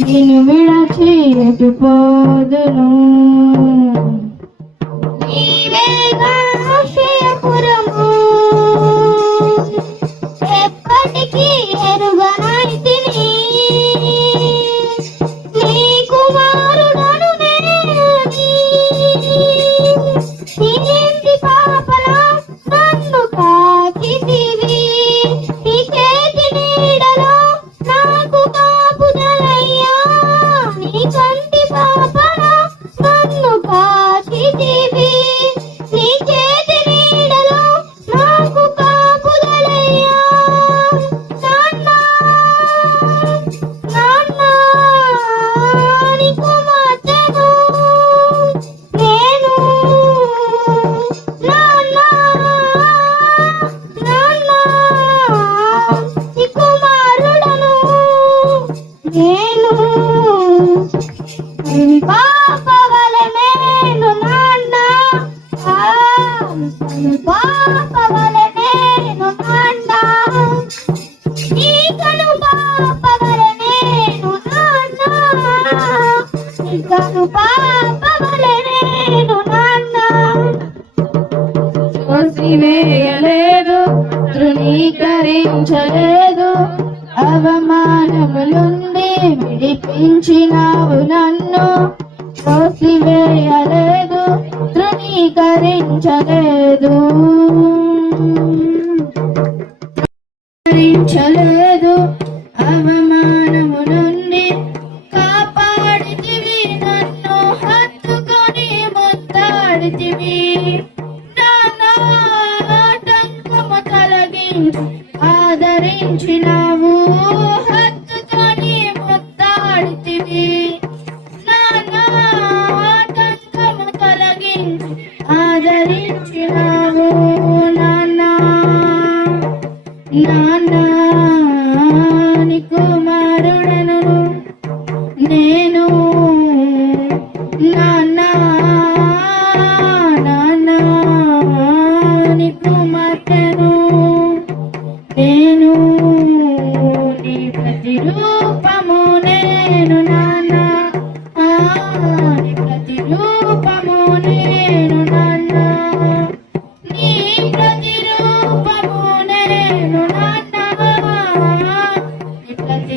నేను విడచి ఎటుపోదును ఎప్పటికీ ఎరుగనైతే నేను పాప వలె నేను నాన్న. ఆ, పాప వలె నేను నాన్న. నీకను పాప వలె నేను నాన్న. నీకను పాప వలె నేను నాన్న. తోసివేయలేదు తృణీకరించలేదు అవమానములుండి విడిపించినావు నన్ను. తోసివేయలేదు తృణీకరించలేదు ధరించలేదు అవమానము నుండి కాపాడితివి నన్ను. హత్తుకొని ముద్దాడితివి. నాటంకము ఆటంకము ఆదరించినావు. నాన్నా నీ కుమారుడను నేను. నాన్నా నాన్నా కుమార్తెను నేను. నీ ప్రతిరూపము నేను